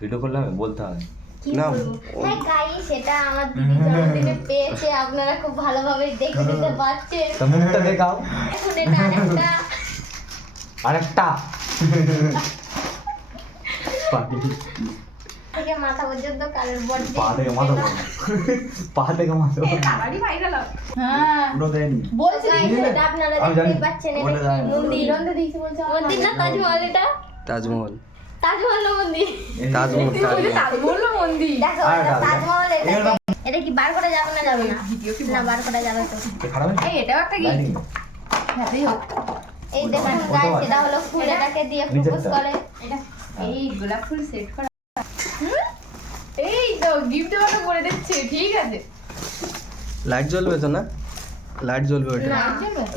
Video করলে হবে বলতে হবে না হ্যাঁ গাইস সেটা আমার দিদি জন্মদিনে পেয়েছে আপনারা খুব ভালোভাবে দেখে নিতে পারছেন তো মুখটা দেখাও এখন এটা আরেকটা থেকে মাথা পর্যন্ত কালের বডি পা থেকে মাথা পা থেকে মাথা তাড়াতাড়ি পাই গেল হ্যাঁ পুরো দেয়নি বলছি এটা আপনারা আমি জানি। দেখতে পাচ্ছেন এটা ওটা জানি। মন্দির রন্ধে দিয়েছি বলছে মন্দির না তাজমহল এটা তাজমহল তাজমহল না মন্দির তাজমহল তাজমহল মন্দির দেখো আর এটা ডাল। তাজমহল এটা কি বার করা যাবে না যাবে না ভিডিও কি না বার করা যাবে তো খারাপ এই এটাও একটা কি লাইটিং হ্যাঁ হোক এই দেখুন গাইস এটা হলো ফুল এটাকে দিয়ে প্রপোজ করে এটা এই গোলাপ ফুল সেট করা এই তো গিফট ওটা করে দিচ্ছে ঠিক আছে লাইট জ্বলবে তো না লাইট জ্বলবে ওটা না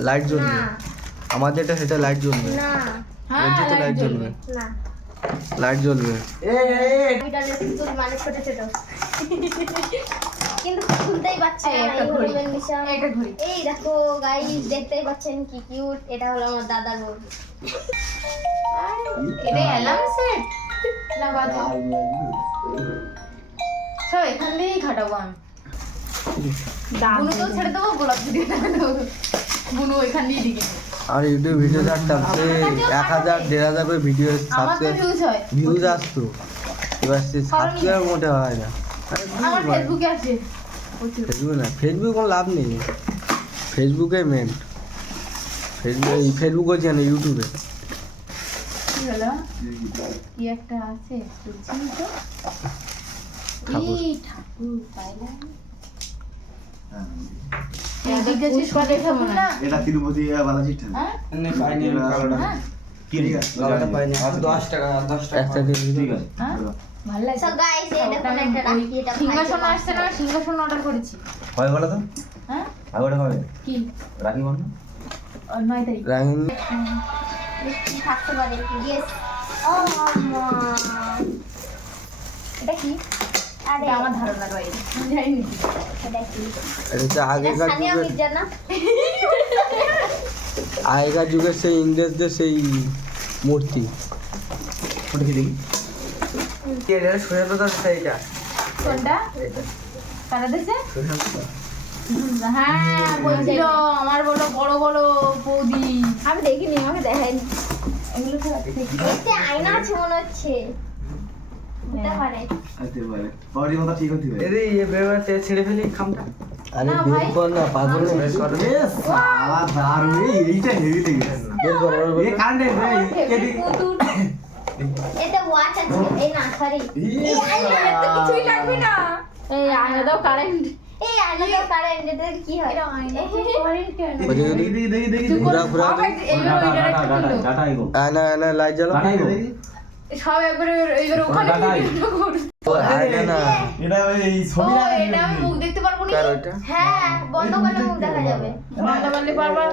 লাইট জ্বলবে না আমাদের এটা সেটা লাইট জ্বলবে না বলছি তো লাইট জ্বলবে না লাইট জ্বলবে এটা কিন্তু মানে ছোট ছোট কিন্তু খুলতেই পারছে না, একটা এই ঘড়ি। হলো main বিষয়। এটা ঘুরি এই দেখো গাইস দেখতেই পাচ্ছেন কি কিউট এটা হলো আমার দাদার বউ এটা অ্যালার্ম সেট না বাজে সব এখান দিয়েই ঘাটাবো আমি বুনুকেও ছেড়ে দেবো গোলাপ দিয়ে দেবো বুনু এখান দিয়ে দিকে আর ইউটিউব ভিডিও ছাড়তাম সে 1000 1500 করে ভিডিও আমার তো সাবস্ক্রাইব ভিউজ হয় ভিউজ আসতো এবার সে সাবস্ক্রাইব মোটে হয় না আমার ফেসবুকে আছে প্রচুর ফেসবুক না ফেসবুক কোনো লাভ নেই ফেসবুকে মেন ফেসবুক বলছি না ইউটিউবে কি হলো কি একটা আছে বুঝছি তো ঠাকুর। এই ঠাকুর পাইলাম এদিকে ঠাকুর না এটা তিরুপতি বালাজি ঠাকুর হ্যাঁ পাইনি আমি কালোটা হ্যাঁ কি রে কালোটা পাইনি। 10 টাকা 10 টাকা একটা দিয়ে দিবি। ঠিক আছে হ্যাঁ ভালো লাগছে সো গাইস এই দেখুন একটা রাখি এটা সিংহাসন আসছে না সিংহাসন অর্ডার করেছি কবে বলো তো হ্যাঁ আর ওটা কবে কি রাখি বল 9 তারিখ রাঙিনী কি থাকতে পারে ইয়েস ও মা এটা কি আরে এটা আমার ধারণা রয়েছে আমি জানি না এটা কি এটা হচ্ছে এটা আগেকার সানিয়া যুগের মির্জা না আগেকার যুগের সেই ইংরেজদের সেই মূর্তি ওটা কি দেখি এটা সোজা সেইটা কোনটা কারা দিছে হ্যাঁ বলছিল আমার বলো বড় বড় বৌদি আমি দেখিনি আমাকে দেখায়নি এগুলো তো দেখি এতে আয়না আছে মনে হচ্ছে হতে পারে আসতে পারে বডি মতো ঠিক হতে পারে এই বেবাতে ছিঁড়ে ফেলি খামটা আরে না বের ভাই। কর না পাগল না বের কর এ সালা দারুণ এইটা হেভি লেগেছে বের কর এ কারেন্ট হেভি পুতুল এতে ওয়াচ আছে এই না সরি এই আয়নাটা তো কিছুই লাগবে না এই আয়না দাও কারেন্ট এই আয়না তো কারেন্ট এটা কি হয় এটা আয়না কারেন্ট কেন দেখি দেখি দেখি ঘুরা ঘুরা এইভাবে ডাটা এটা ডাটা ডাটা ডাটা আইগো আয়না আয়না লাইট জ্বালা ডাটা আইগো সব একবারে এইবারে ওখানে দাদাই। আয়না না এটা এই ও ছবি এটা আমি মুখ দেখতে পারবো না কার ওইটা হ্যাঁ বন্ধ করলে মুখ দেখা যাবে বন্ধ করলে পারবা